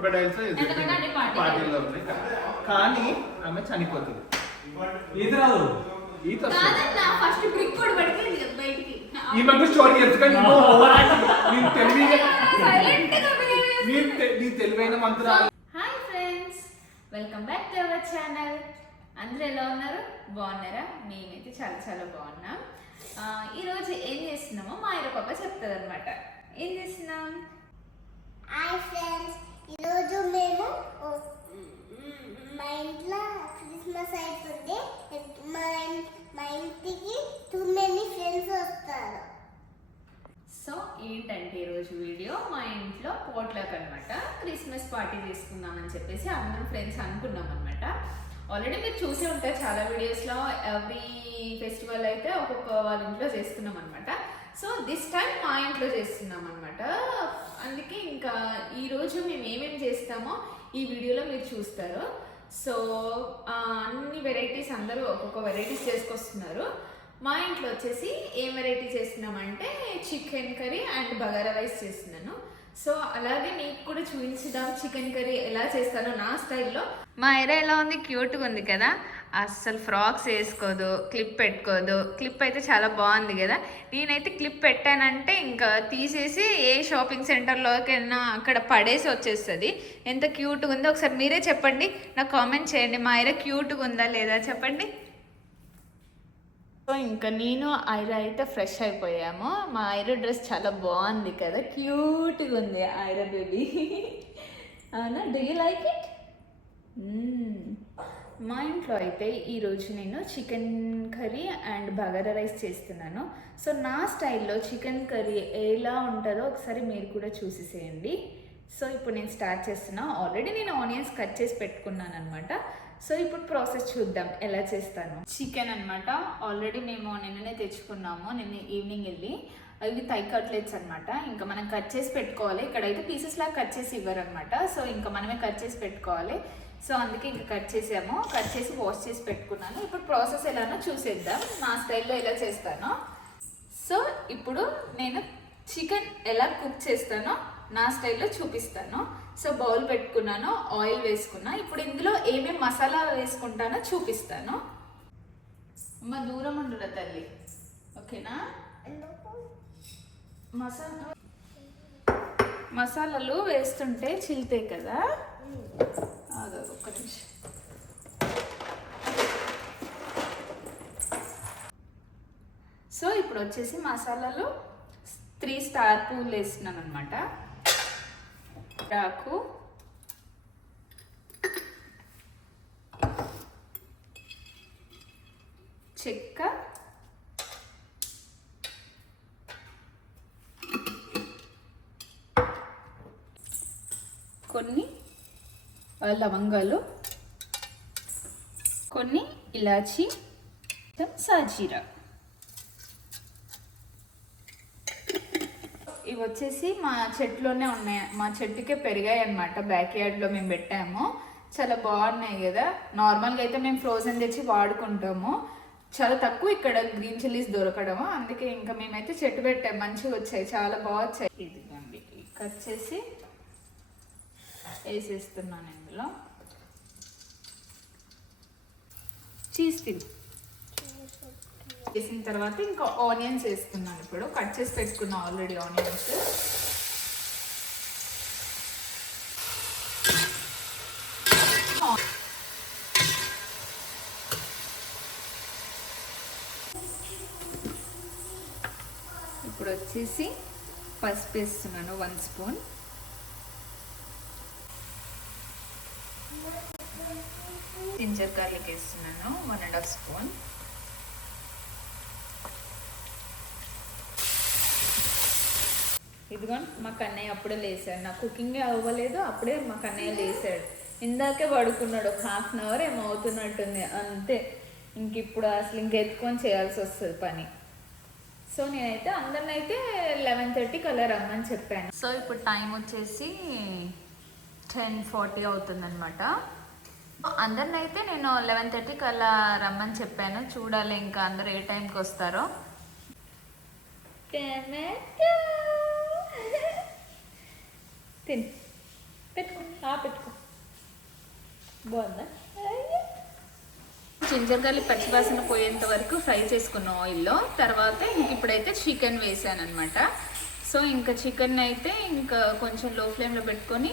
Crocodiles పార్టీలో ఉన్నాయి. కానీ ఆమె చనిపోతుంది. ఈత రాదు. ఈత ఈ మధ్య స్టోరీ తెలివైన మంత్రాలు. Hi friends, welcome back to our channel. అందరూ ఎలా ఉన్నారు? బాగున్నారా? మేమైతే చాలా చాలా బాగున్నాం. ఈరోజు ఏం చేస్తున్నామో మా ఆయన పాప చెప్తుంది అనమాట. ఏం చేస్తున్నాం? హాయ్ ఫ్రెండ్స్, ఈరోజు మేము మా ఇంట్లో క్రిస్మస్ అవుతుంది. మా ఇంటికి టూ మెనీ ఫ్రెండ్స్ వస్తారు. సో ఏంటంటే ఈరోజు వీడియో మా ఇంట్లో పోట్లక్ అనమాట. క్రిస్మస్ పార్టీ చేసుకుందామని చెప్పేసి అందరం ఫ్రెండ్స్ అనుకున్నాం అనమాట. ఆల్రెడీ మీరు చూసే ఉంటారు చాలా వీడియోస్లో. ఎవ్రీ ఫెస్టివల్ అయితే ఒక్కొక్క వాళ్ళ ఇంట్లో చేస్తున్నాం అనమాట. సో దిస్ టైం మా ఇంట్లో చేస్తున్నాం అనమాట. అందుకే ఇంకా ఈరోజు మేము ఏమేమి చేస్తామో ఈ వీడియోలో మీరు చూస్తారు. సో అన్ని వెరైటీస్ అందరూ ఒక్కొక్క వెరైటీస్ చేసుకొస్తున్నారు. మా ఇంట్లో వచ్చేసి ఏం వెరైటీ చేస్తున్నామంటే chicken curry and bagara rice చేస్తున్నాను. సో అలాగే నీకు కూడా చూపించుదాం చికెన్ కర్రీ ఎలా చేస్తానో నా స్టైల్లో. మా ఐరా ఎలా ఉంది? క్యూట్గా ఉంది కదా. అస్సలు ఫ్రాక్స్ వేసుకోదు, క్లిప్ పెట్టుకోదు. క్లిప్ అయితే చాలా బాగుంది కదా. నేనైతే క్లిప్ పెట్టానంటే ఇంకా తీసేసి ఏ షాపింగ్ సెంటర్లోకి వెళ్ళినా అక్కడ పడేసి వచ్చేస్తుంది. ఎంత క్యూట్గా ఉందో ఒకసారి మీరే చెప్పండి, నాకు కామెంట్ చేయండి. మా ఐరా క్యూట్గా ఉందా లేదా చెప్పండి. సో ఇంకా నేను ఐరా అయితే ఫ్రెష్ అయిపోయాము. మా ఐరా డ్రెస్ చాలా బాగుంది కదా, క్యూట్గా ఉంది ఐరా బేబీ. అవునా? Do you like it? మా ఇంట్లో అయితే ఈరోజు నేను chicken curry and bagara rice చేస్తున్నాను. సో నా స్టైల్లో చికెన్ కర్రీ ఎలా ఉంటుందో ఒకసారి మీరు కూడా చూసేసేయండి. సో ఇప్పుడు నేను స్టార్ట్ చేస్తున్నా. ఆల్రెడీ నేను ఆనియన్స్ కట్ చేసి పెట్టుకున్నాను అనమాట. సో ఇప్పుడు ప్రాసెస్ చూద్దాం ఎలా చేస్తాను. చికెన్ అనమాట ఆల్రెడీ మేము నిన్ననే తెచ్చుకున్నాము, నిన్న ఈవినింగ్ వెళ్ళి. అవి థై కట్లెట్స్ అనమాట. ఇంకా మనం కట్ చేసి పెట్టుకోవాలి. ఇక్కడైతే పీసెస్ లాగా కట్ చేసి ఇవ్వరు అనమాట. సో ఇంకా మనమే కట్ చేసి పెట్టుకోవాలి. సో అందుకే ఇంకా కట్ చేసాము. కట్ చేసి వాష్ చేసి పెట్టుకున్నాను. ఇప్పుడు ప్రాసెస్ ఎలానో చూసేద్దాం, నా స్టైల్లో ఎలా చేస్తానో. సో ఇప్పుడు నేను చికెన్ ఎలా కుక్ చేస్తానో నా స్టైల్లో చూపిస్తాను. సో బౌల్ పెట్టుకున్నాను, ఆయిల్ వేసుకున్నా. ఇప్పుడు ఇందులో ఏమేమి మసాలా వేసుకుంటానో చూపిస్తాను. అమ్మ దూరం ఉండురా తల్లి, ఓకేనా? మసాలాలు వేస్తుంటే చిల్తాయి కదా. ఒక్క నిమిషం. సో ఇప్పుడు వచ్చేసి మసాలాలు 3 స్టార్ పూలు వేస్తున్నాను అనమాట. ఆకు, చెక్క, కొన్ని లవంగాలు, కొన్ని ఇలాచి, సాజీరా. ఇవి వచ్చేసి మా చెట్లోనే ఉన్నాయి, మా చెట్టుకే పెరిగాయి అనమాట. బ్యాక్ యార్డ్లో మేము పెట్టాము. చాలా బాగున్నాయి కదా. నార్మల్గా అయితే మేము ఫ్రోజన్ తెచ్చి వాడుకుంటాము. చాలా తక్కువ ఇక్కడ గ్రీన్ చిల్లీస్ దొరకడము. అందుకే ఇంకా మేమైతే చెట్టు పెట్టాము. మంచిగా వచ్చాయి, చాలా బాగా వచ్చాయి. ఇదిగోండి కట్ చేసి వేసేస్తున్నాను ఇందులో. చీజ్ తిని వేసిన తర్వాత ఇంకా ఆనియన్స్ వేస్తున్నాను. ఇప్పుడు కట్ చేసి పెట్టుకున్నా ఆల్రెడీ ఆనియన్స్. ఇప్పుడు వచ్చేసి పసుపు వేస్తున్నాను 1 స్పూన్. జింజర్ గార్లిక్ వేస్తున్నాను 1.5 స్పూన్. ఇదిగోండి మా కన్నయ్య అప్పుడే లేసాడు. నా కుకింగే అవ్వలేదు, అప్పుడే మా కన్నయ్య లేసాడు. ఇందాకే పడుకున్నాడు. ఒక 1/2 అవర్ ఏమో అవుతున్నట్టుంది అంతే. ఇంక ఇప్పుడు అసలు ఇంకెత్తుకొని చేయాల్సి వస్తుంది పని. సో నేనైతే అందరిని అయితే 11:30కి అలా రమ్మని చెప్పాను. సో ఇప్పుడు టైం వచ్చేసి 10:40 అవుతుందన్నమాట. అందరిని అయితే నేను 11:30కి అలా రమ్మని చెప్పాను. చూడాలి ఇంకా అందరూ ఏ టైంకి వస్తారో. టమాటో తిని పెట్టుకోండి. పెట్టుకో బాగుందా జింజర్ గార్లిక్ పచ్చివాసన పోయేంత వరకు ఫ్రై చేసుకున్న ఆయిల్లో. తర్వాత ఇంక ఇప్పుడైతే చికెన్ వేసాను అనమాట. సో ఇంకా చికెన్ అయితే ఇంకా కొంచెం లో ఫ్లేమ్లో పెట్టుకొని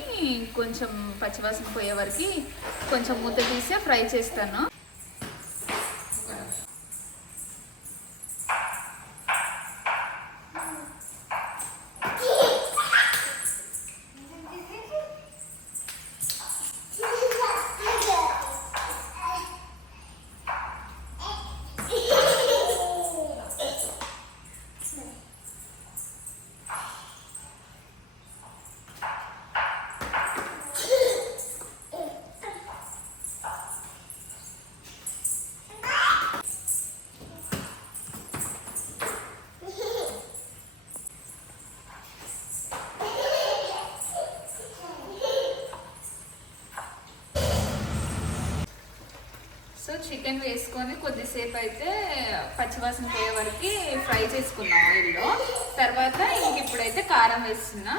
కొంచెం పచ్చివాసన పోయే వరకు కొంచెం మూత తీసి ఫ్రై చేస్తాను. సో చికెన్ వేసుకొని కొద్దిసేపు అయితే పచ్చివాసన పోయే వరకు ఫ్రై చేసుకున్నాం ఆయిల్లో. తర్వాత ఇంక ఇప్పుడైతే కారం వేస్తున్నా.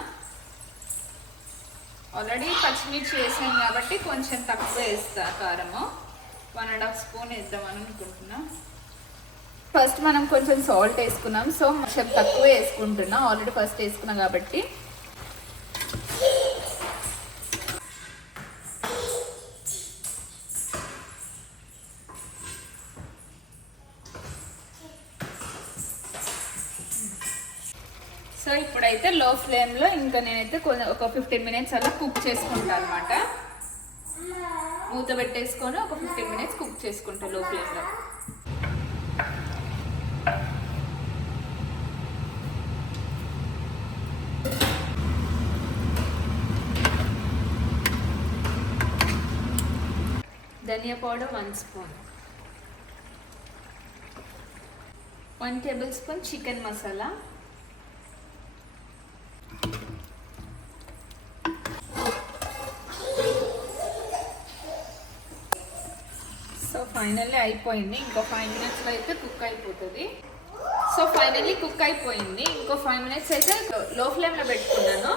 ఆల్రెడీ పచ్చిమిర్చి వేసాం కాబట్టి కొంచెం తక్కువ వేస్తా కారము. 1.5 స్పూన్ వేద్దామని అనుకుంటున్నా. ఫస్ట్ మనం కొంచెం సాల్ట్ వేసుకున్నాం, సో కొంచెం తక్కువ వేసుకుంటున్నా. ఆల్రెడీ ఫస్ట్ వేసుకున్నాం కాబట్టి. సో ఇప్పుడైతే లో ఫ్లేమ్లో ఇంకా నేనైతే ఒక 15 మినిట్స్ అలా కుక్ చేసుకుంటాను అనమాట. మూత పెట్టేసుకొని ఒక 15 మినిట్స్ కుక్ చేసుకుంటా లో ఫ్లేమ్లో. ధనియా powder 1 spoon, 1 table spoon chicken masala, so finally అయిపోయింది. ఇంకో 5 మినిట్స్లో అయితే కుక్ అయిపోతుంది. సో ఫైనల్లీ కుక్ అయిపోయింది. ఇంకో 5 మినిట్స్ అయితే లో ఫ్లేమ్లో పెట్టుకున్నాను.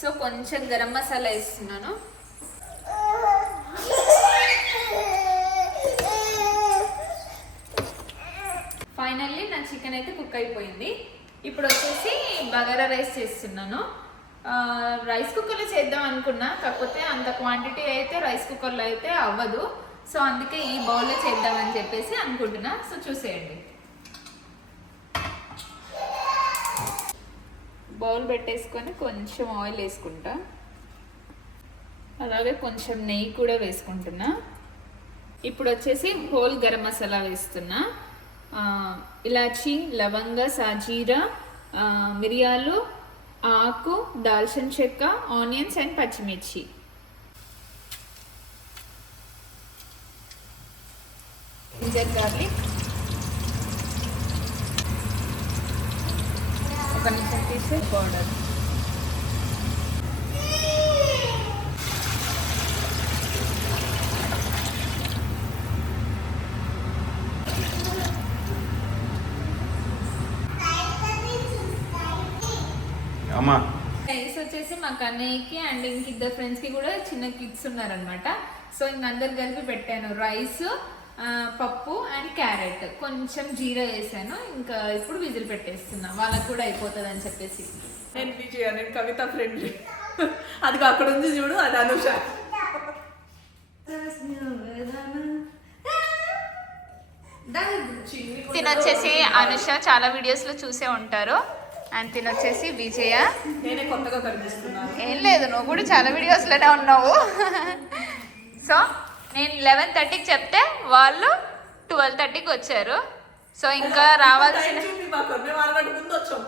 సో కొంచెం గరం మసాలా వేస్తున్నాను. ఫైనల్లీ నా చికెన్ అయితే కుక్ అయిపోయింది. ఇప్పుడు వచ్చేసి బగారా రైస్ చేస్తున్నాను. రైస్ కుక్కర్లో చేద్దాం అనుకున్నా, కాకపోతే అంత క్వాంటిటీ అయితే రైస్ కుక్కర్లో అయితే అవ్వదు. సో అందుకే ఈ బౌల్లో చేద్దామని చెప్పేసి అనుకుంటున్నా. సో చూసేయండి. బౌల్ పెట్టేసుకొని కొంచెం ఆయిల్ వేసుకుంటా, అలాగే కొంచెం నెయ్యి కూడా వేసుకుంటున్నా. ఇప్పుడు వచ్చేసి హోల్ గరం మసాలా వేస్తున్నా. ఇలాచి, లవంగ, సాజీరా, మిరియాలు, ఆకు, దాల్చిన చెక్క, ఆనియన్స్ అండ్ పచ్చిమిర్చి. జింజర్ గార్లిక్ ఒక నిమిషం తీసే పౌడర్, రైస్ వచ్చేసి మా కన్నయ్యకి అండ్ ఇంక 2 ఫ్రెండ్స్కి కూడా చిన్న కిడ్స్ ఉన్నారనమాట. సో ఇంక అందరు కలిపి పెట్టాను. రైస్, పప్పు అండ్ క్యారెట్, కొంచెం జీరా వేసాను. ఇంకా ఇప్పుడు విజిల్ పెట్టేస్తున్నా, వాళ్ళకి కూడా అయిపోతుంది అని చెప్పేసి. నేను విజయ, నేను కవిత ఫ్రెండ్. అది అక్కడ ఉంది చూడు, అది అనుష. తినొచ్చేసి అనుష, చాలా వీడియోస్లో చూసే ఉంటారు. అండ్ తినొచ్చేసి విజయ. నేనే కొత్తగా కనిపిస్తున్నాను. ఏం లేదు, నువ్వు కూడా చాలా వీడియోస్లోనే ఉన్నావు. సో నేను 11:30కి చెప్తే వాళ్ళు 12:30కి వచ్చారు. సో ఇంకా రావాల్సిన ముందు వచ్చాం.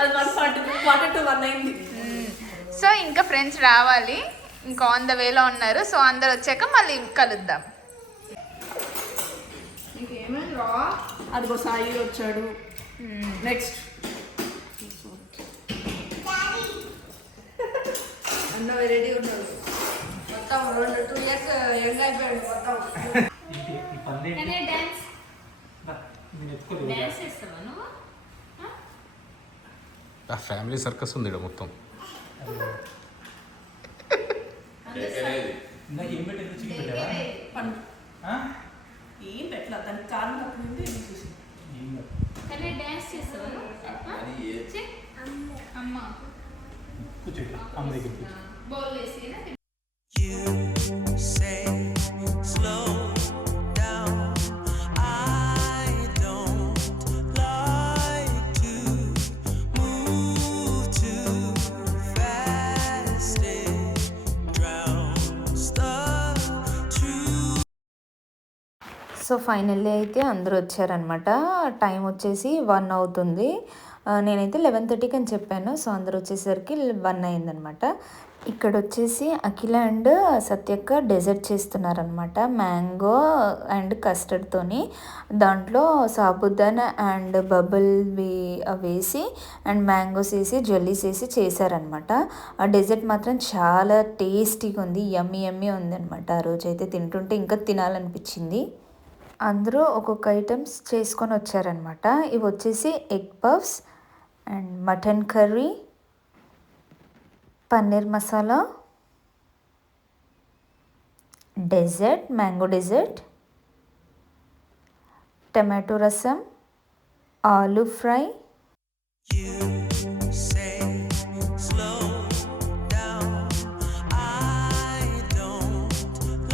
అది 1:40 అయింది. సో ఇంకా ఫ్రెండ్స్ రావాలి, ఇంకా ఆన్ ద వేలో ఉన్నారు. సో అందరు వచ్చాక మళ్ళీ కలుద్దాం. ఇంకేమైంది రా, అదిగో సాయి వచ్చాడు. నెక్స్ట్ అన్న రెడీ ఉన్నారు. మొత్తం 2 ఇయర్స్ యంగ్ అయిపోయాడు మొత్తం. ఫ్యామిలీ సర్కస్ ఉంది ఇక్కడ మొత్తం. ఇందాక ఏం పెట్టింది? చికెన్ పెట్టావా? పండు ఆ? ఏం పెట్టలా దానికి కారం తక్కువ ఉంది ఏం చూసి ఏం కాదు. కానీ డ్యాన్స్ చేస్తావా అమ్మ కూర్చో ఇట్లా, అమ్మ దగ్గర కూర్చో. బౌల్ వేసి You say slow down. I don't like to move too fast. It drowns the truth. So finally అయితే అందరూ వచ్చారనమాట. టైం వచ్చేసి 1 అవుతుంది. నేనైతే 11:30కి అని చెప్పాను. సో అందరూ వచ్చేసరికి 1 అయిందనమాట. ఇక్కడ వచ్చేసి అఖిల అండ్ సత్యక్క డెజర్ట్ చేస్తున్నారనమాట. మ్యాంగో అండ్ కస్టర్డ్తోని దాంట్లో సాబుదానా అండ్ బబుల్ వేసి అండ్ మ్యాంగోస్ వేసి జెల్లీస్ వేసి చేశారనమాట. ఆ డెజర్ట్ మాత్రం చాలా టేస్టీగా ఉంది, యమ్మీ యమ్మీ ఉందనమాట. ఆ రోజైతే తింటుంటే ఇంకా తినాలనిపించింది. అందరూ ఒక్కొక్క ఐటమ్స్ చేసుకొని వచ్చారనమాట. ఇవి వచ్చేసి egg puffs and mutton curry, paneer masala, dessert mango dessert, tomato rasam, aloo fry, You say slow down. I don't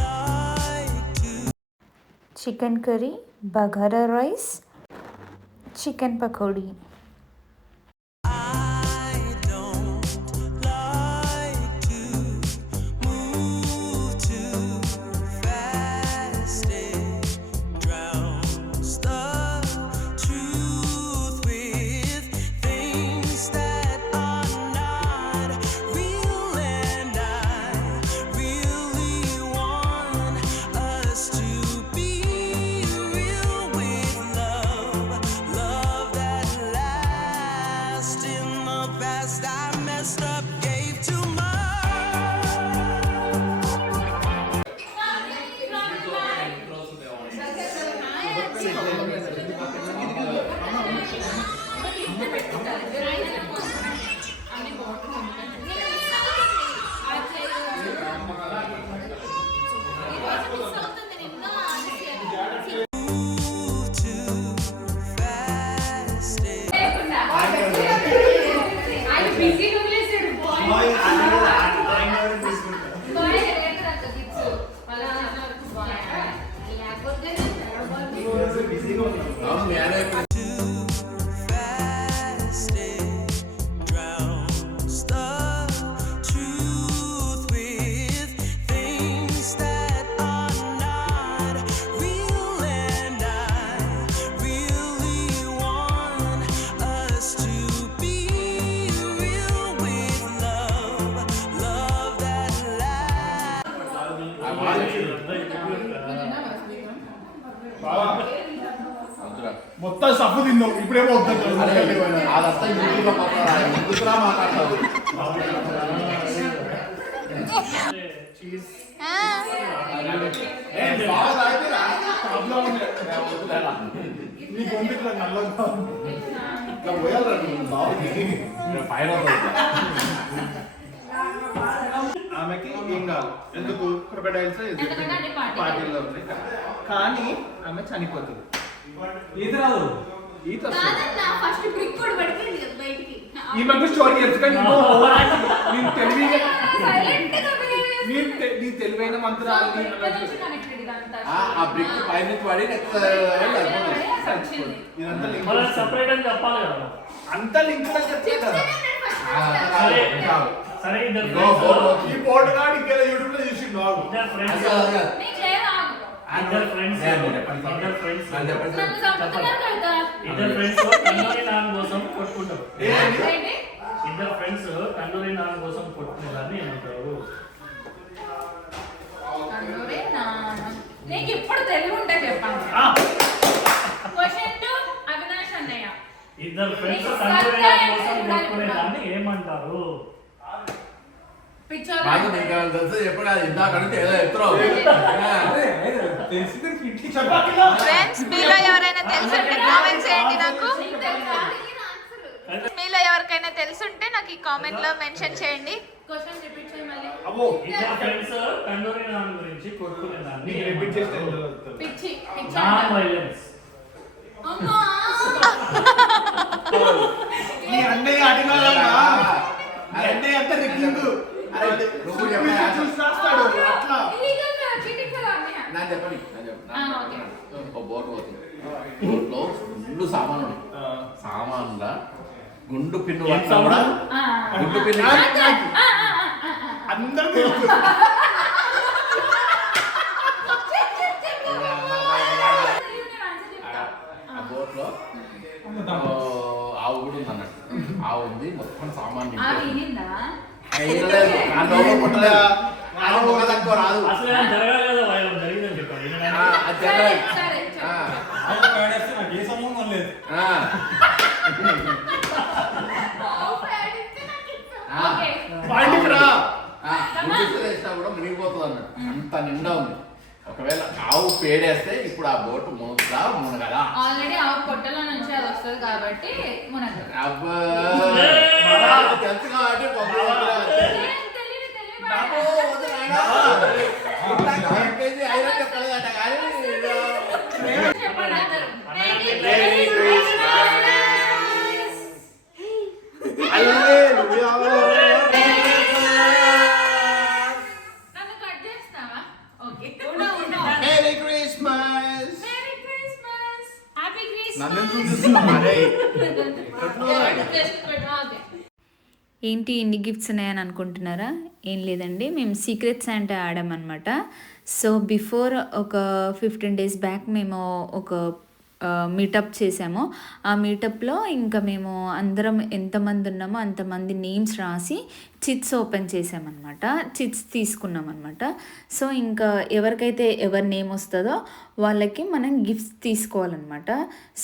like to. Chicken curry, bagara rice, chicken pakodi. I don't like to move too fast. It drowns the truth with things that are not real, and I really want us to be real with love, love that lasts. In the past I messed up, gave too much. Move too fast. It too fast. It drowns the truth with things that are not real, and I really want us to be real with love, love that lasts. మొత్తం సఫు తిన్నావు, ఇప్పుడేమో వద్దంటావు. అదంతా యూట్యూబ్లో ఎందుకురా మాట్లాడతావు? బాగా తాగితేరా? Problem ఉంది. నీ గొంతు ఇట్లా నల్లగా ఉంది. ఇట్లా పోయాలిరా నువ్వు బాగుంది. ఫైర్ అవుతుంది. ఆమెకి ఏం కాదు, ఎందుకు క్రొకడైల్స్ పార్టీలో ఉన్నాయి. కానీ ఆమె చనిపోతుంది. ఈత రాదు. ఈత ఫస్ట్ బ్రిక్ కూడా పడిపోయింది కదా బయటికి. ఈమెకు స్టోరీ తెలుసుకొని నేను తెలివిగా నీ తెలివైన మంత్రాలని ఆ బ్రిక్ పైన పడి ఇదంతా లింక్ సపరేట్ అని చెప్పాలి కదా. అంతా లింక్ చెప్తే కదా. సరే ఇద్దరు ఈ బోర్డు కాదు ఇంకా యూట్యూబ్ లో చూసి బాగు. ఫ్రెండ్స్ తండ్రి నాన్న కోసం కొట్టుకుంటారు. ఇద్దరు ఫ్రెండ్స్ తండ్రి నాన్న కోసం కొట్టుకునేదాన్ని ఏమంటారు? నీకు ఇప్పుడు తెలివి ఉంటే చెప్పండి. క్వశ్చన్ 2 అవినాష్ అన్నయ్య. ఇద్దరు ఫ్రెండ్స్ తండ్రి నాన్న కోసం కొట్టుకునేదాన్ని ఏమంటారు? తెలుసు ఎప్పుడు ఇందాకంటే ఏదో ఎత్తురావు. ఫ్రెండ్స్ మీలో ఎవరైనా తెలుసుంటే కామెంట్ చేయండి నాకు. మీలో ఎవరికైనా తెలుసుంటే నాకు ఈ కామెంట్లో మెన్షన్ చేయండి. క్వశ్చన్ రిపీట్ చేయి మళ్ళీ. అబ్బో ఇద్దరు ఫ్రెండ్స్ తండ్రి నాన్న గురించి కొట్టుకునే దాన్ని నీకు రిపీట్ చేస్తే పిచ్చి పిచ్చి నాన్ అంట. వైలెన్స్. అమ్మా నీ అన్నయ్య అడిగాలన్నా అన్నయ్య అంతా రిగ్గింగ్ నువ్వు చెప్పరా? చూస్తాడు అట్లా ఇల్లీగల్ గా చీటింగ్ కదా అన్నయ్య. నా చెప్పండి ఓకే. ఒక బోట్ పోతుంది. బోట్లో గుండు సామాను ఉన్నాయి. సామాన్ల గుండు పిన్ను ఏం పట్టినా కూడా ఆ గుండు పిన్ను అందరూ తెలుసు ఆ బోట్లో ఆవు కూడా ఉంది అన్నట్టు. ఆవు ఉంది, మొత్తం సామాన్ ఆ వినిందా? రాదు. అసలు ఏం జరగాలి కదా వైలం జరిగిందని చెప్పాడు. అది జరగదు. సరే నాకు ఏ సంబంధం లేదు ఓకే. పాయింట్కి రా వేసినా కూడా మునిగిపోతుంది అన్నట్టు. అంత నిండా ఉంది. ఒకవేళ ఆవు పేడేస్తే ఇప్పుడు ఆ బోటు మునగదా? ఆల్రెడీ ఆ పొట్టలో నుంచి అది వస్తుంది కాబట్టి మునగదు. అబ్బా తెలుసు కాబట్టి చెప్పలేదట కానీ చెప్పండి అందరూ. నన్ను కట్ చేస్తావా? Okay. Merry Christmas merry Christmas. Happy Christmas. నన్ను చూపిస్తున్నా మరే. ఓకే. ఏంటి ఇన్ని గిఫ్ట్స్ ఉన్నాయని అనుకుంటున్నారా? ఏం లేదండి, మేము సీక్రెట్ శాంటా ఆడామన్నమాట. సో బిఫోర్ ఒక 15 days బ్యాక్ మేము ఒక మీటప్ చేసాము. ఆ మీటప్లో ఇంకా మేము అందరం ఎంతమంది ఉన్నామో అంతమంది నేమ్స్ రాసి చిట్స్ ఓపెన్ చేసామన్నమాట. చిట్స్ తీసుకున్నాం అనమాట. సో ఇంకా ఎవరికైతే ఎవరి నేమ్ వస్తుందో వాళ్ళకి మనం గిఫ్ట్స్ తీసుకోవాలన్నమాట.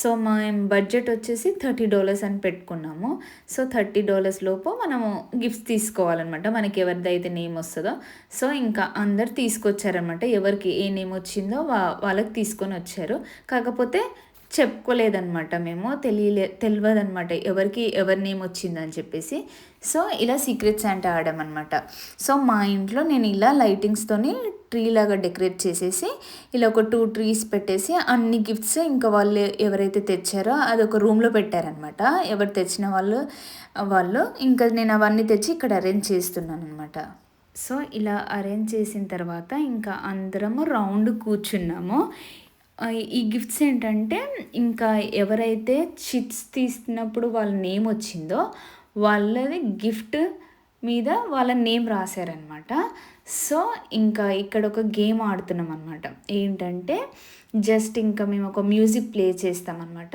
సో మేము బడ్జెట్ వచ్చేసి $30 అని పెట్టుకున్నాము. సో $30 లోపు మనము గిఫ్ట్స్ తీసుకోవాలన్నమాట, మనకి ఎవరిదైతే నేమ్ వస్తుందో. సో ఇంకా అందరు తీసుకొచ్చారనమాట. ఎవరికి ఏ నేమ్ వచ్చిందో వాళ్ళకి తీసుకొని వచ్చారు. కాకపోతే చెప్పుకోలేదన్నమాట, మేము తెలియదన్నమాట ఎవరికి ఎవరి నేమ్ వచ్చిందని చెప్పేసి. సో ఇలా సీక్రెట్ శాంటా ఆడామన్నమాట. సో మా ఇంట్లో నేను ఇలా లైటింగ్స్తోని ట్రీ లాగా డెకరేట్ చేసేసి ఇలా ఒక 2 trees పెట్టేసి అన్ని గిఫ్ట్స్ ఇంకా వాళ్ళు ఎవరైతే తెచ్చారో అది ఒక రూమ్లో పెట్టారనమాట. ఎవరు తెచ్చిన వాళ్ళు ఇంకా నేను అవన్నీ తెచ్చి ఇక్కడ అరేంజ్ చేస్తున్నాను అనమాట. సో ఇలా అరేంజ్ చేసిన తర్వాత ఇంకా అందరము రౌండ్ కూర్చున్నాము. ఈ గిఫ్ట్స్ ఏంటంటే ఇంకా ఎవరైతే చిట్స్ తీసినప్పుడు వాళ్ళ నేమ్ వచ్చిందో వాళ్ళది గిఫ్ట్ మీద వాళ్ళ నేమ్ రాశారనమాట. సో ఇంకా ఇక్కడ ఒక గేమ్ ఆడుతున్నాం అనమాట. ఏంటంటే జస్ట్ ఇంకా మేము ఒక మ్యూజిక్ ప్లే చేస్తామన్నమాట.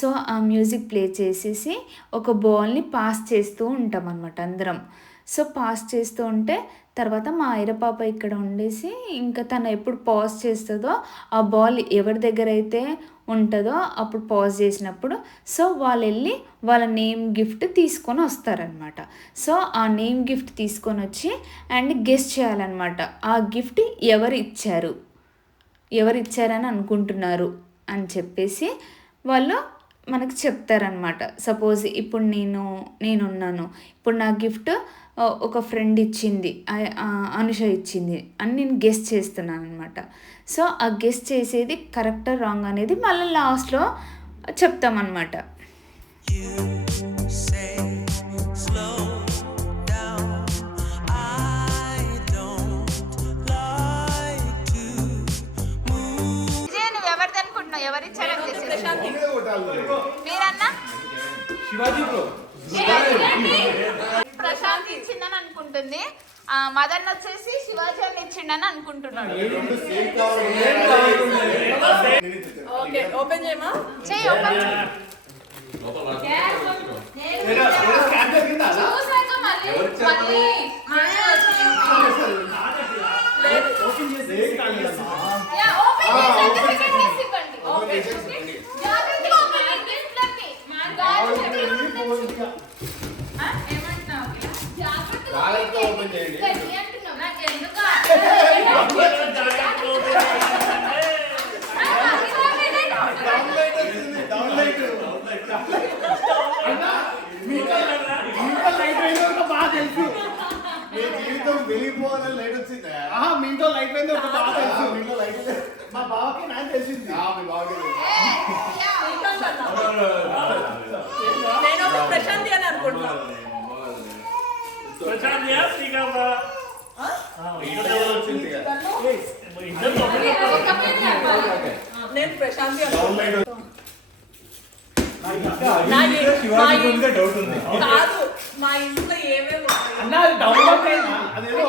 సో ఆ మ్యూజిక్ ప్లే చేసేసి ఒక బాల్ని పాస్ చేస్తూ ఉంటాం అనమాట అందరం. సో పాస్ చేస్తూ ఉంటే తర్వాత మా ఐరపాప ఇక్కడ ఉండేసి ఇంకా తను ఎప్పుడు పాజ్ చేస్తుందో ఆ బాల్ ఎవరి దగ్గర అయితే ఉంటుందో అప్పుడు పాజ్ చేసినప్పుడు సో వాళ్ళు వెళ్ళి వాళ్ళ నేమ్ గిఫ్ట్ తీసుకొని వస్తారనమాట. సో ఆ నేమ్ గిఫ్ట్ తీసుకొని వచ్చి అండ్ గెస్ చేయాలన్నమాట ఆ గిఫ్ట్ ఎవరు ఇచ్చారని అనుకుంటున్నారు అని చెప్పేసి వాళ్ళు మనకు చెప్తారనమాట. సపోజ్ ఇప్పుడు నేనున్నాను, ఇప్పుడు నా గిఫ్ట్ ఒక ఫ్రెండ్ ఇచ్చింది, అనుష ఇచ్చింది అని నేను గెస్ చేస్తున్నాను అనమాట. సో ఆ గెస్ చేసేది కరెక్ట్ రాంగ్ అనేది మళ్ళీ లాస్ట్లో చెప్తామన్నమాట. ఎవరిది అనుకుంటున్నావు? ఎవరిచ్చారని మీరన్నా? శివాజీ బ్రో ప్రశాంత్ ఇచ్చిందని అనుకుంటుంది. మదన్ వచ్చేసి శివాజీ అని ఇచ్చిండని అనుకుంటున్నాడు. ఓపెన్ చేయమా? చెయ్యి ఓపెన్ చెయ్యి. వెలిగిపోవాలని లైట్ వచ్చింది. మీ ఇంట్లో లైట్ పోయింది ఒక బాగా తెలుసు. మీ ఇంట్లో లైట్ లేదు. మా బావకి నాకు తెలిసింది. మీ బాగా నేను ఒక ప్రశాంతి అని అనుకుంటున్నా. ప్రశాంతియా శ్రీకాంతా? వచ్చింది కదా. నేను ప్రశాంతి డౌట్ ఉంది. కాదు, మా ఇంట్లో ఏమేమి అన్న అది డౌన్లోడ్ అయినా అదేదో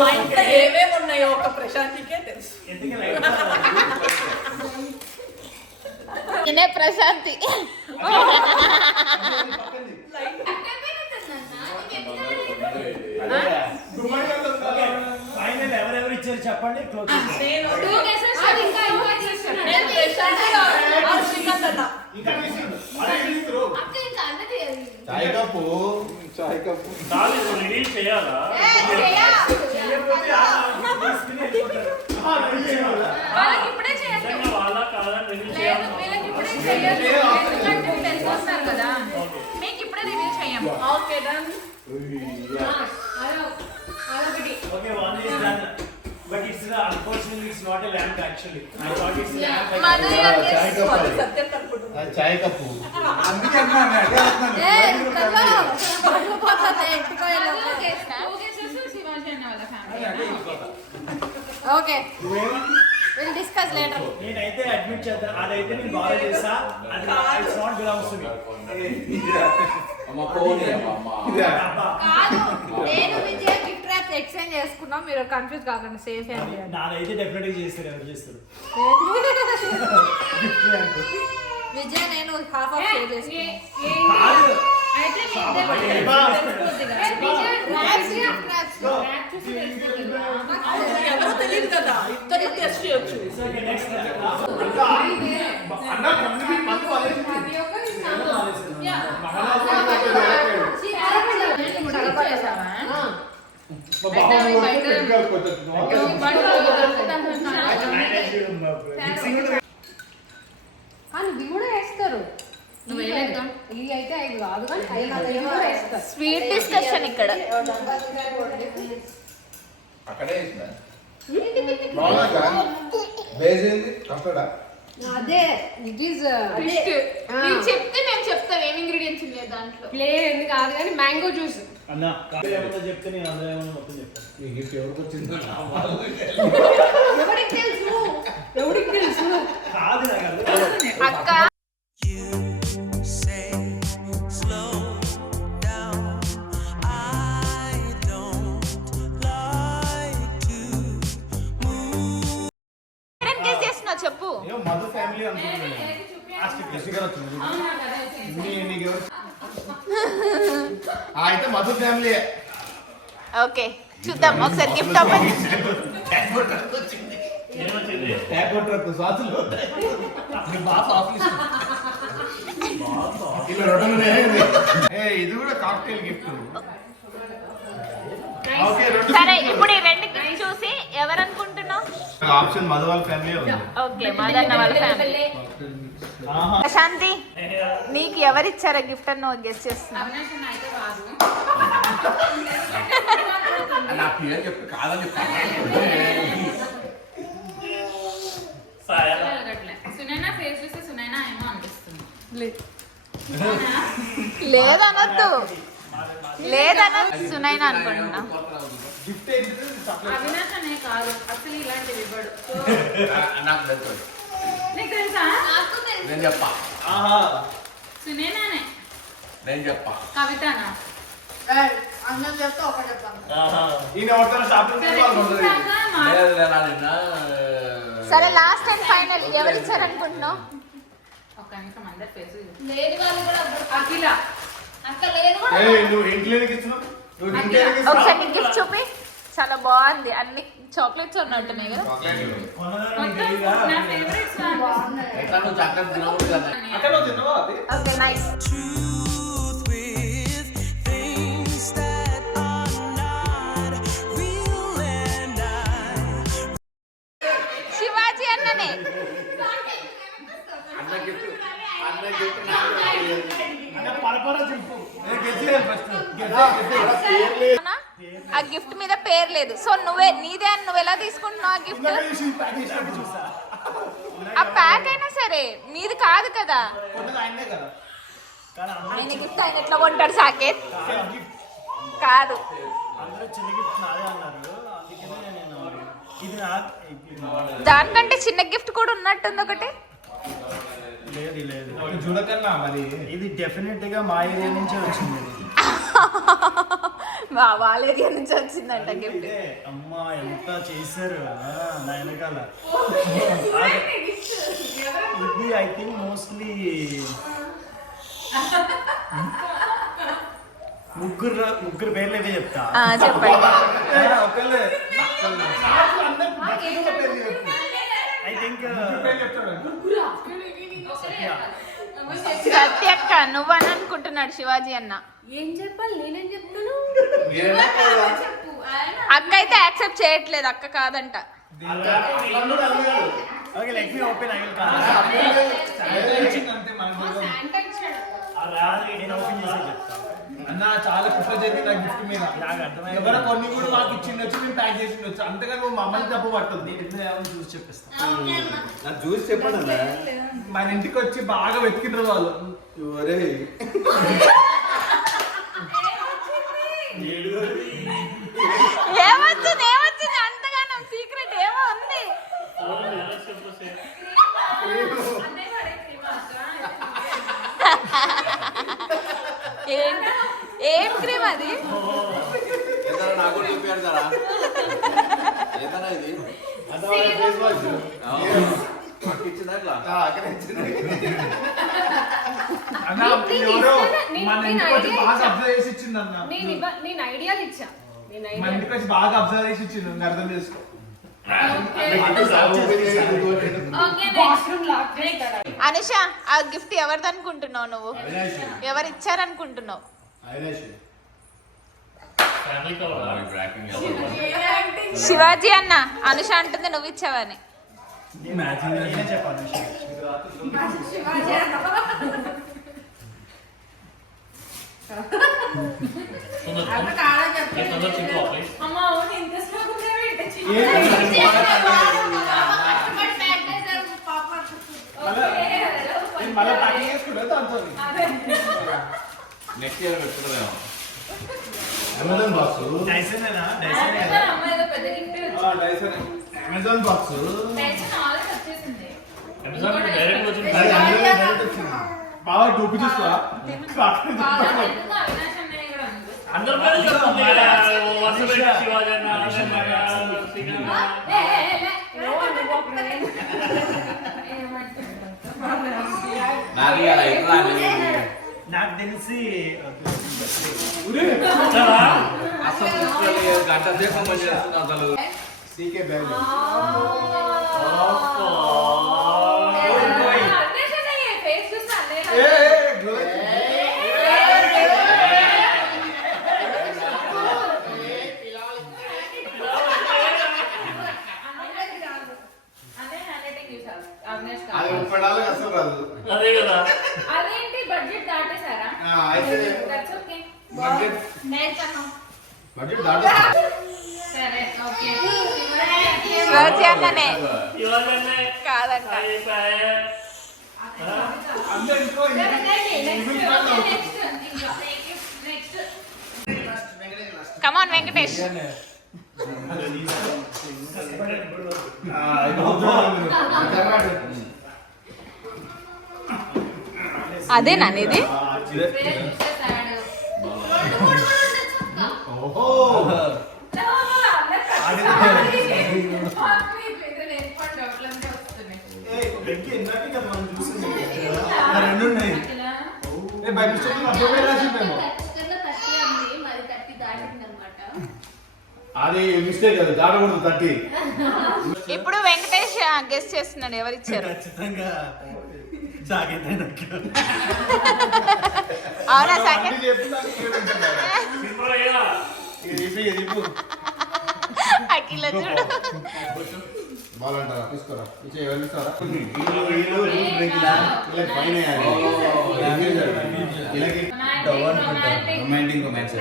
మా ఇంట్లో ఏమేమి ఉన్నాయో ఒక ప్రశాంతికే తెలుసు. నేనే ప్రశాంతి. ఫైనల్ ఎవరెవరు ఇచ్చారు చెప్పండి. క్లోజ్ నేను ప్రశాంతి ఆ శ్రీకాంత్ అన్న. చాయ్ కప్పు దాన్ని రిలీజ్ చేయాలా? వాళ్ళకి ఇప్పుడే చేయాలి. నిజంగా వాళ్ళ కాదని రిలీజ్ చేయాలి. వీళ్ళకి ఇప్పుడే చేయాలి. ఎందుకంటే వీళ్ళు వెళ్ళిపోతారు కదా. మీకు ఇప్పుడే రివీల్ చేయము. Okay done. అదొకటి. Okay, one is done. But it's unfortunately it's not a lamp actually. I thought it's a lamp. Madhu చాయ్ కప్పు సత్యం అనుకుంటున్నా. చాయ్ కప్పు అందుకే అన్నాను, అదే అన్నాను. Okay will discuss later. నేనైతే అడ్మిట్ చేద్దాం, అదైతే నేను బాగా చేసా. అది it's not belongs to me. అమ్మ పోనీ అమ్మ. కాదు, నేను విజయ్ గిఫ్ట్ ర్యాప్ ఎక్స్చేంజ్ చేసుకున్నాం. మీరు కన్ఫ్యూజ్ కాకండి, సేఫ్ అండి. నాదైతే డెఫినెట్ గా చేస్తారు. ఎవరు చేస్తారు? విజయ్ నేను హాఫ్ ఆఫ్ షేర్ చేసుకున్నాను. కాదు. అయితే మీ ఇద్దరు తెలిసిపోద్ది కదా. ఎవరో తెలియదు కదా, ఇద్దరు టెస్ట్ చేయొచ్చు. Okay, next. అన్న కంప్లీట్ మందు వాళ్ళే ఇవి కూడా వేస్తారు. నువ్వు వేయలేదు. ఇవి అయితే అవి కాదు కానీ అవి కూడా వేస్తారు. స్వీట్ డిస్కషన్ ఇక్కడ. అక్కడే వేసిందా? బాగుందా బేస్ ఏంది కష్టడా అదే ఇట్ ఈస్ మీరు చెప్తే మేము చెప్తాం ఏం ఇంగ్రీడియంట్స్ ఉన్నాయి దాంట్లో. ప్లేన్ కాదు కానీ మ్యాంగో జ్యూస్. అన్న ఏమన్నా చెప్తే నేను అందులో ఏమన్నా మొత్తం చెప్తాను. ఈ గిఫ్ట్ ఎవరికి వచ్చిందో ఎవరికి తెలుసు, ఎవరికి తెలుసు. కాదు నాకు అక్క You say slow down. I don't like to move. Guess చేస్తున్నావు చెప్పు. మధు ఫ్యామిలీ అనుకుంటున్నాను. అయితే మధు ఫ్యామిలీ ఓకే చూద్దాం ఒకసారి గిఫ్ట్ ఓపెన్. ఏమొచ్చింది? సాసులు ఇది కూడా కాక్టైల్ గిఫ్ట్. ఓకే సరే ఇప్పుడు ఈ రెండు గిఫ్ట్ చూసి ఎవరు అనుకుంటున్నావు? ఆప్షన్ మధు వాళ్ళ ఫ్యామిలీ ఉంది. ఓకే మదన్న వాళ్ళ ఫ్యామిలీ. ప్రశాంతి నీకు ఎవరు ఇచ్చారా గిఫ్ట్ అని నువ్వు గెస్ చేస్తున్నావు? అవినాశం అయితే కాదు. నా పేరు చెప్పి కాదని చెప్పాను. సునైనా ఫేస్ చూస్తే సునైనా ఏమో అనిపిస్తుంది. లేదనొద్దు, లేదనొద్దు. సునైనా అనుకుంటున్నా. అవినాశ్ అనే కాదు అసలు ఇలాంటివి ఇవ్వడు. నాకు తెలుసు. నీకు తెలుసా? నేను చెప్పా. సునైనానే. నేను చెప్పా. కవితనా? అందరం చెప్తా ఒకటి చెప్తాను. సరే లాస్ట్ అండ్ ఫైనల్ ఎవరు ఇచ్చారు అనుకుంటున్నావు? ఒక నిమిషం అందరి ఫేస్ లేని వాళ్ళు కూడా అఖిల. అక్క లేని కూడా నువ్వు ఇంట్లోకి ఇచ్చినావు ఒకసారి నీకు గిఫ్ట్ చూపి. చాలా బాగుంది, అన్ని చాక్లెట్స్ ఉన్నట్టున్నాయి కదా. నా ఫేవరెట్స్ ఎట్లా నువ్వు చాక్లెట్ తినకూడదు కదా. Okay nice. Truth with things that are not real and Shivaji అన్ననే. అన్న గిఫ్ట్ అన్న గిఫ్ట్ నాకు అంటే పరపర చెప్పు. ఆ గిఫ్ట్ మీద పేరు లేదు. సో నీదే అని నువ్వు ఎలా తీసుకుంటున్నావు ఆ గిఫ్ట్? ఆ ప్యాక్ అయినా సరే మీది కాదు కదా. ఆయన గిఫ్ట్ ఆయన ఎట్లా కొంటాడు సాకేత్? కాదు, అందరూ చిన్న గిఫ్ట్ నాదే అన్నారు, అందుకనే నేను ఇది దానికంటే చిన్న గిఫ్ట్ కూడా ఉన్నట్టుంది ఒకటి. లేదు లేదు చూడకన్నా మరి ఇది డెఫినెట్ గా మా ఏరియా నుంచి వచ్చింది. వాళ్ళ ఏరియా నుంచి వచ్చిందంట గిఫ్ట్. అమ్మా ఎంత చేశారు నా వెనకాల. ఇది ఐ థింక్ మోస్ట్లీ ముగ్గురు పేర్లు అయితే చెప్తా. చెప్పండి. ఐ థింక్ సత్యక్క నువ్వని అనుకుంటున్నాడు శివాజీ అన్న. ఏం చెప్పాలి, నేనేం చెప్తాను? చెప్పు. అక్క అయితే యాక్సెప్ట్ చేయట్లేదు, అక్క కాదంట. Okay let me open. I will come. నేను ఓపెన్ చేసి చెప్తా. అన్న చాలా ప్రిఫర్ చేసింది నా గిఫ్ట్ మీద. నాకు అర్థమైంది. ఎవరో కొన్ని కూడా మాకు ఇచ్చిండొచ్చు, మేము ప్యాక్ చేసిండొచ్చు. అంతగా నువ్వు మమ్మల్ని తప్పు పట్టద్దు. చూసి చెప్పిస్తా. నాకు చూసి చెప్పండి అన్న. మన ఇంటికి వచ్చి బాగా వెతికినారు వాళ్ళు. ఒరే ఏమొచ్చింది అంతగానో సీక్రెట్ ఏమో ఉంది. ఏం క్రీమ్ అది? నాకు చూపించారా ఏదన్నా ఇది ఇచ్చిందా ఇట్లా అన్న ఎవరో మన ఇంటికి వచ్చి బాగా అబ్జర్వ్ చేసి ఇచ్చింది అన్న. నేను ఐడియాలు ఇచ్చా. మన ఇంటికి వచ్చి బాగా అబ్జర్వ్ చేసి ఇచ్చింది. అర్థం చేసుకో. అనుష ఆ గిఫ్ట్ ఎవరిది అనుకుంటున్నావు నువ్వు? ఎవరు ఇచ్చారనుకుంటున్నావు? శివాజీ అన్న అనుష అంటుంది నువ్వు ఇచ్చావని. చెప్పాను మళ్ళీ ప్యాకింగ్ చేసుకుంటే దాంతో నెక్స్ట్ ఇయర్ పెట్టుకుంటారేమో. Amazon box. డైసనేనా? అమెజాన్ బాక్స్ డైరెక్ట్ వచ్చింది. బాగా డూపు చూసుకో. అందరూ కలిసి వస్తుంది కదా. వరుస పెట్టి శివాజీ అన్న, ఆనంద్ అన్న, శ్రీకాంత్ నాకు తెలిసి అసలు గంట సేపు చేస్తుంది అసలు. CK bag. అది ముప్పడాలు అసలు రాదు. అదే కదా. అదేంటి బడ్జెట్ దాటేసారా? అయితే దట్స్ ఓకే. బడ్జెట్ బడ్జెట్ దాటేసి సరే ఓకే. శివాజీ అన్ననే శివాజీ అన్నే కాదంట. అందరూ ఇంకో కమాన్ వెంకటేష్. అదేనా ఇది? రెండు ఉన్నాయి. బై మిస్టేక్ అబ్బాయి రాసిందేమో. అది మిస్టేక్, అది దాటకూడదు 30. ఇప్పుడు వెంకటేష్ గెస్ట్ చేస్తున్నాడు ఎవరిచ్చారు. ఖచ్చితంగా సాగైతే అవునా సాకేత్? చెప్పు అఖిల చూడు బాగుంటారా తీసుకోరా ఎవరు ఇస్తారా పైన రొమాంటిక్ రొమాన్స్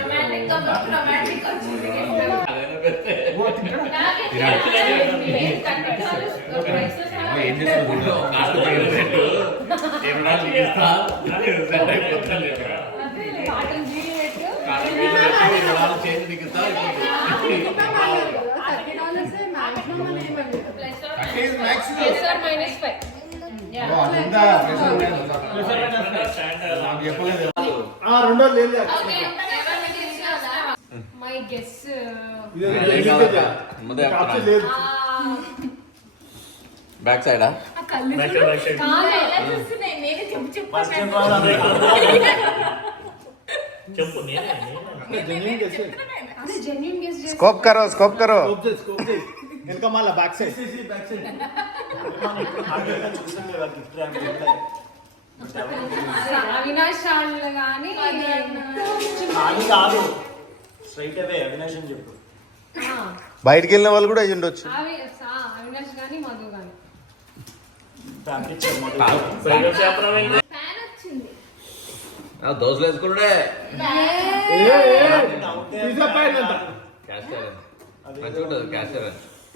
ఏం మై గెస్ బ్యాక్ సైడా చెప్పు स्कोप करो इनका माला बैक साइड అవినాష్ వాళ్ళు కానీ కాదు స్ట్రైట్ అవే అవినాష్ అని చెప్పు బయటికి వెళ్ళిన వాళ్ళు కూడా అయ్యి ఉండొచ్చు అవినాష్ కానీ మధు కానీ దోశలు వేసుకుంటే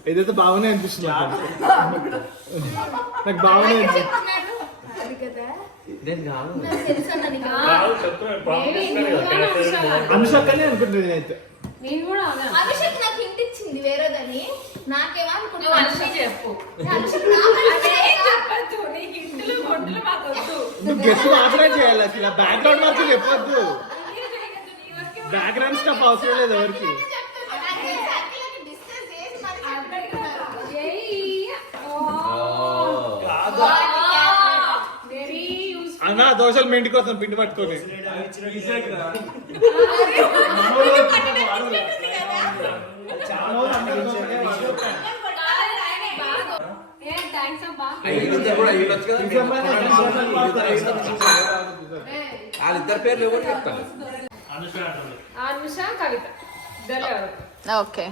ఏదైతే బాగానే అనిపిస్తుంది నాకు బాగానే అనుషక్కనే అనుకుంటుంది నేనైతే నేను కూడా అభిషేక్ నాకు హింట్ ఇచ్చింది వేరేదని నాకేమో అనుకుంటున్నా చెప్పు నువ్వు గెస్ట్ మాత్రమే చేయాలి అసలు బ్యాక్గ్రౌండ్ వరకు చెప్పొద్దు బ్యాక్గ్రౌండ్ స్టఫ్ అవసరం లేదు ఎవరికి అన్నా దోశలు మీ ఇంటికి వస్తాం పిండి పట్టుకొని వాళ్ళిద్దరు పేర్లు ఎవరు చెప్తాను అనుష కవిత ఓకే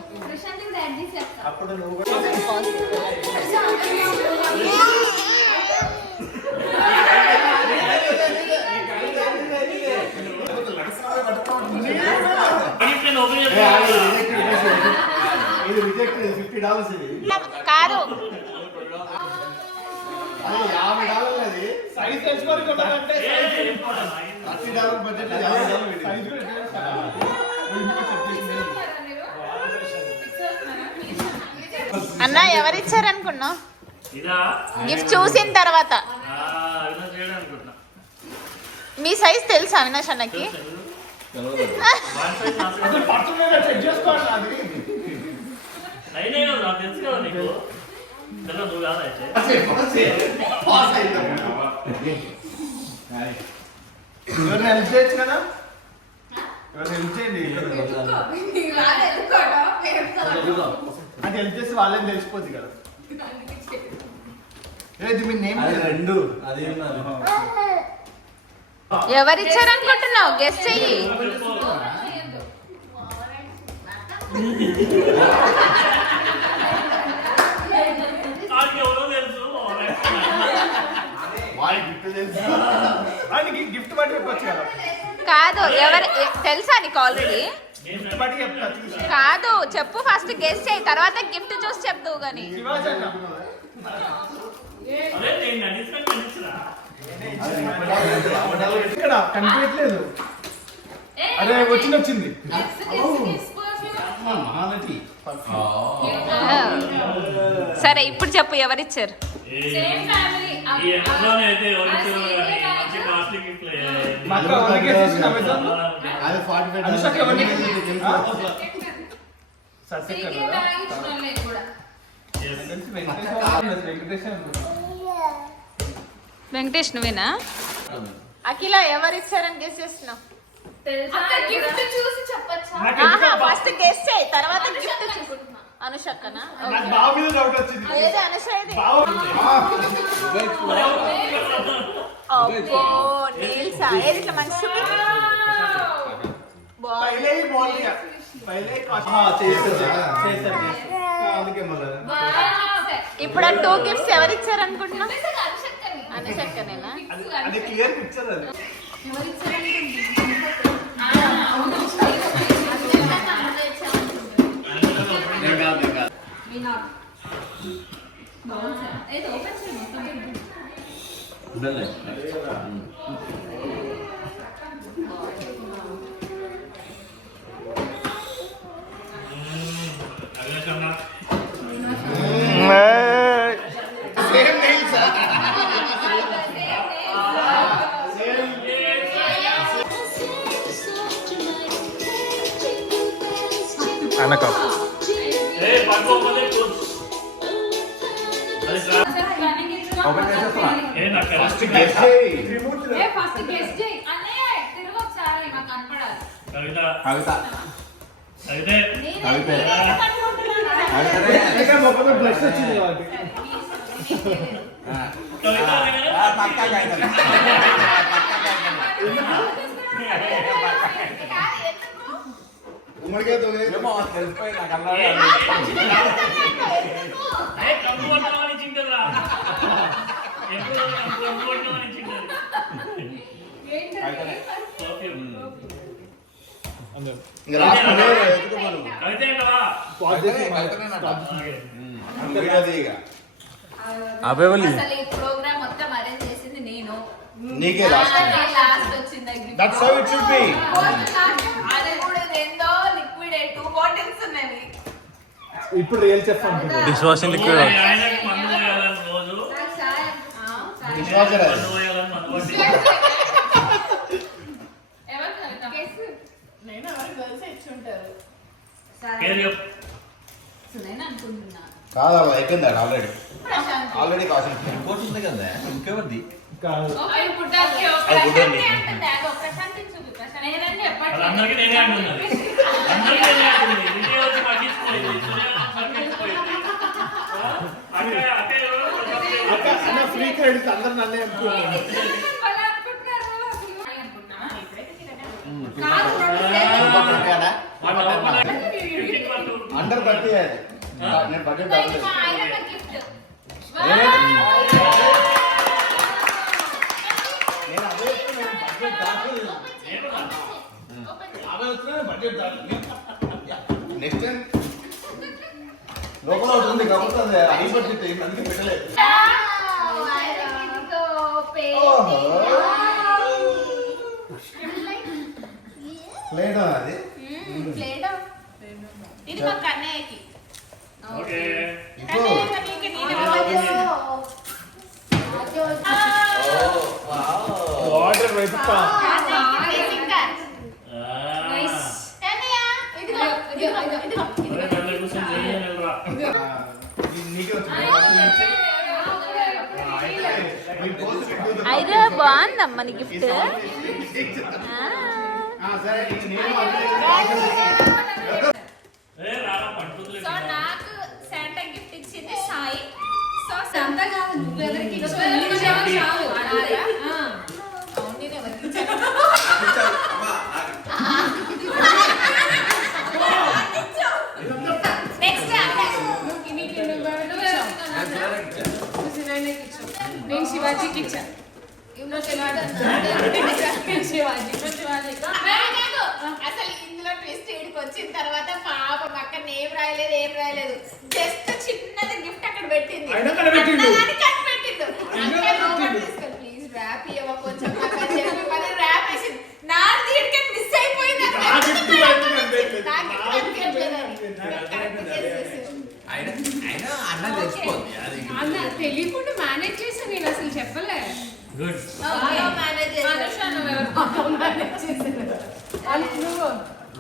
అప్పుడు నువ్వు ఇది రిజెక్ట్ $50 ఇది కాదు $50 అది సైజ్ తెలుసుకొని కొట్టాలంటే $30 బడ్జెట్ అన్న ఎవరిచ్చారనుకున్నావు ఇదా గిఫ్ట్ చూసిన తర్వాత అవినాష్ చేయడం అనుకుంటున్నా మీ సైజ్ తెలుసా అవినాష్ అన్నకి చెక్ చేసుకోవాలి అది అయినా నాకు తెలుసు కదా నీకు తెల్ల నువ్వు కాదా అయితే ఎవరిని హెల్ప్ చేయొచ్చు కదా ఎవరిని హెల్ప్ చేయండి అది హెల్ప్ చేసి వాళ్ళని తెలిసిపోద్ది కదా ఏది మీ నేమ్ రెండు అది ఎవరిచ్చారనుకుంటున్నావు గెస్ట్ చెయ్యి ఎవరో తెలుసు వాళ్ళకి గిఫ్ట్ బట్టి చెప్పొచ్చు కదా కాదు ఎవరు తెలుసా నీకు ఆల్రెడీ గిఫ్ట్ బట్టి చెప్తా చూసి కాదు చెప్పు ఫస్ట్ గెస్ట్ చేయి తర్వాత గిఫ్ట్ చూసి చెప్తావు గానీ శివాజీ అన్న అదే నేను అడిగిన కనిపించరా ఇక్కడ కనిపించట్లేదు అరే వచ్చింది మహానటి సరే ఇప్పుడు చెప్పు ఎవరిచ్చారు ఈ ఎంట్లోనే అయితే ఎవరిచ్చారో కానీ మంచి కాస్ట్లీ గిఫ్ట్ అది 45 అనుషక్ ఎవరిని సత్య వెంకటేష్ నువ్వేనా అఖిల ఎవరిచ్చారని గెస్ట్ చేస్తున్నావు గిఫ్ట్ చూసి చెప్పొచ్చా ఫస్ట్ గెస్ట్ చేయి తర్వాత గిఫ్ట్ అనుషక్కనా నాకు బావ మీద డౌట్ వచ్చింది ఏది అనుష ఇది నీల్సా ఏది ఇట్లా మంచి చూపి పైలే బాల్ దియా పైలే చేస్తారు అందుకే మళ్ళీ ఇప్పుడు ఆ 2 గిఫ్ట్స్ ఎవరు ఇచ్చారు అనుకుంటున్నా? అనుషక్కనేనా? అది క్లియర్ పిక్చర్ అది. ఓపెన్ చేసేస్తా. ఫస్ట్ గెస్ట్ చేయి అన్నయ్య తిరుగు ఒకసారి నాకు కనపడాలి. కవిత మొక్కలో బ్లష్ వచ్చింది కాబట్టి ఉమ్మడికే తెలిసిపోయి నాకు అన్నా అసలు ఈ ప్రోగ్రామ్ మొత్తం అరేంజ్ చేసింది నేను. నీకే లాస్ట్ వచ్చింది. అది కూడా ఏందో లిక్విడ్ 2 బాటిల్స్ ఉన్నాయి. ఇప్పుడు రియల్ చెఫ్ అనుకుంటా. డిష్ వాషింగ్ లిక్విడ్ నేను ఎవరు గర్ల్స్ ఇచ్చుంటారు అనుకుంటున్నా. కాదు అలా అయిపోయింది ఆల్రెడీ కాస్ట్ రిపోర్ట్ ఉంది కదా ఇంకెవరిది ఫ్రీ క్రెడిట్ అందరు నన్నే అనుకున్నాను. అండర్ 30 అది నేను బడ్జెట్ నెక్స్ట్ టైం లోపల ఉంటుంది కాబట్టి అది హై బడ్జెట్ అందుకే పెట్టలేదు. ప్లేటా అది ఇది మా కన్నయ్యకి. వాటర్ వెతుకుతా. అయితే బాగుందమ్మా నీ గిఫ్ట్. సో నాకు శాంటా గిఫ్ట్ ఇచ్చింది సాయి. సో శాంటా కాదు నువ్వెవరికి ఇచ్చావు? నేను శివాజీకి ఇచ్చా. అసలు ఇందులో ట్విస్ట్ ఈడికి వచ్చిన తర్వాత పాపం అక్కడ ఏం రాయలేదు జస్ట్ చిన్నది గిఫ్ట్ అక్కడ పెట్టింది. ప్లీజ్ ర్యాప్ ఇవ్వ కొంచెం చెప్పి మరి ర్యాప్ వేసింది. నా దీనికి మిస్ అయిపోయింది. అన్న తెలియకుండా మేనేజ్ చేశాను నేను అసలు చెప్పలే.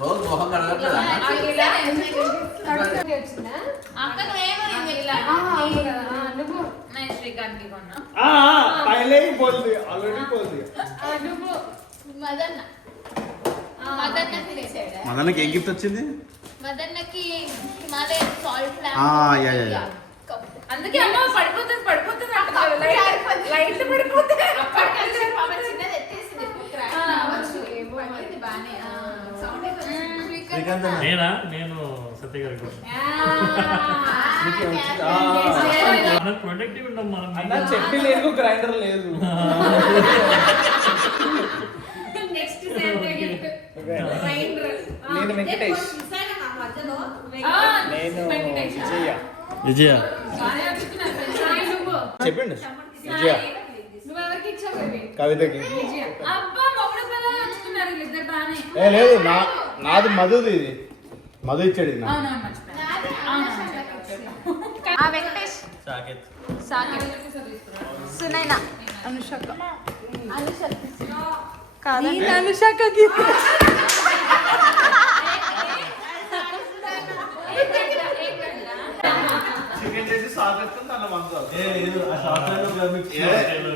రోజు మొహం కడగట్లేదా? శ్రీకాంత్ కొన్నా पहले ही बोल दिया ऑलरेडी बोल दिया. మదన్నకి ఏం గిఫ్ట్ వచ్చింది? మదన్నకి హిమాలయన్ సాల్ట్ అందుకే అమ్మ పడిపోతుంది లైట్ పడిపోతుంది. చిన్నది ఎత్తేసింది. నేనా నేను సత్య గారికి ఆ. మనం ప్రొటెక్టివ్ ఉంటాం మనం. అన్న చెప్పి లేదు, గ్రైండర్ లేదు. Next Sunday gift grinder. నేను వెంకటేష్. నేను విజయ. విజయ చెప్పిండు విజయ. నువ్వెవరికి ఇచ్చావు బేబీ? కవితకి. అబ్బా మొగుడు పిల్లలు వచ్చుకున్నారు ఇద్దరు బానే. లేదు నాది మధుది, ఇది మధు ఇచ్చాడు ఇది నాకు. అవునవును మర్చిపోయాను. ఆ వెంకటేష్ సాకేత్. సాకేత్ సునైనా అనుషక కాదా అనుషకకి చికెన్ చేసి సాకేత్ దాంట్లో మంచాలి. ఏ లేదు, ఆ షాప్ లో